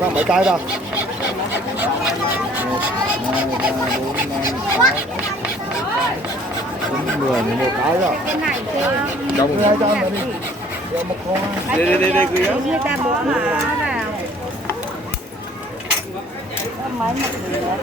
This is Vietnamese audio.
Các mấy cái đâu? 10 11 cái rồi. Đồng 200 nữa đi. Đưa một con. Đi quý á. Người ta bỏ vào. Mấy một